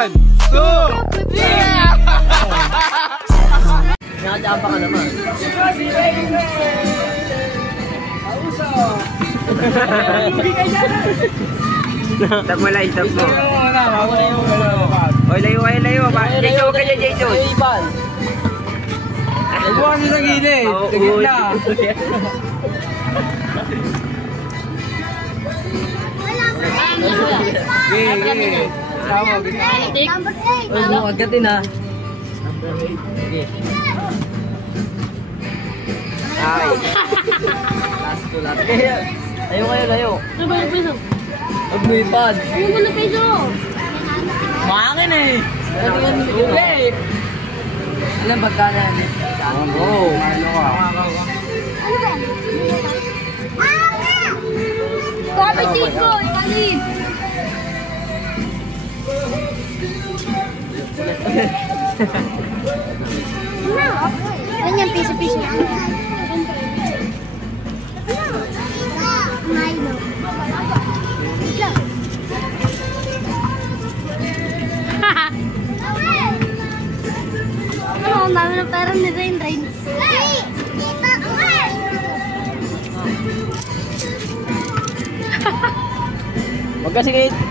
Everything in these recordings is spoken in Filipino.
1, 2, 3! Nakachapa ka naman. Tap mo lang, tap mo. Oy, layo. Jason, huwag ka dyan, Jason. Nagbuhan nyo sa gilid. Tigit na. Gigi. Tama, gigi. Uy, huwag ka din ha. Sige. Ay. Last to last. Layo kayo, layo. Ano ba yung piso? Huwag mo ipad. Ano ba yung piso? Mangin eh. Okay. Alam pagkana yan eh. Oo. Ano ba yan? Kapitid ko! Ikalib! Ganyan, piso-piso. Milo. Ano, ang dami ng pera ni Rain.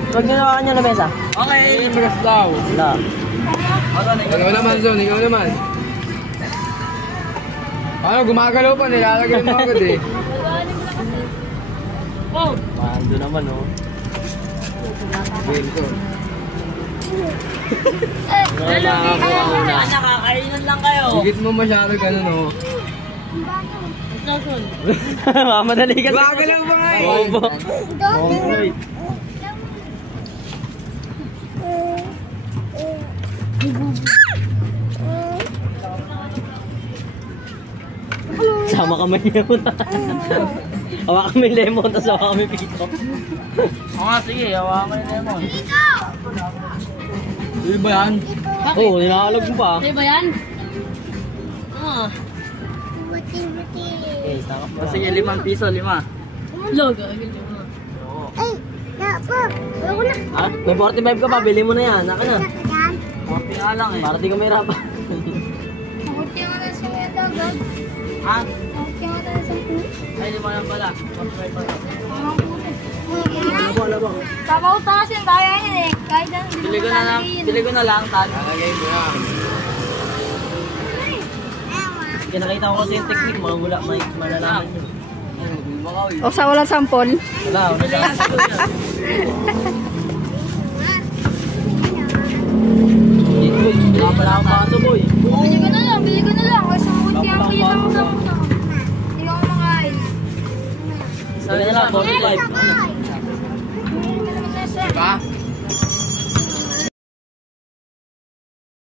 Huwag nyo nawakan nyo na mesa. Okay. Press daw. Wala. Ikaw naman, Zon. Ikaw naman. Ano, gumagalaw pa. Nilalagay mo agad eh. Oh! Mando naman oh. Wilson. Nakakainan lang kayo. Higit mo masyado ganun oh. Mamadali ka. Gumagalaw pa nga eh. Bobo. Bobo. Sama kamay niya muna. Hawakan mo yung lemon, tapos hawakan mo yung piso. Sige, hawakan mo yung lemon. Hindi ba yan? Oo, ninakalag mo pa. Ano ba yan? Okay, stop mo. Sige, 5 piso, 5. Logo. Ay, dapo. Ayoko na. Ha? May 45 ka pa, bili mo na yan. Naka na. Konti nga lang eh. Para di ka may rapa. Mabuti nga na sa mga dagag. Ha? Mabuti nga na sa mga. Ay, 5 lang pala. 45 pa lang. Papautasin kaya niya eh. Kahit ang Bili ko na lang, tal. Lalagay mo yan. Sige, nakita ko kasi yung technique mo. Wala, may malalaman nyo. O sa walang sampol? Wala, wala. Wala pala akong baso, boy. Bili ko na lang. Kasi mabuti ang kita mo sa mga. Hindi ako makain. Sabi na lang, 45.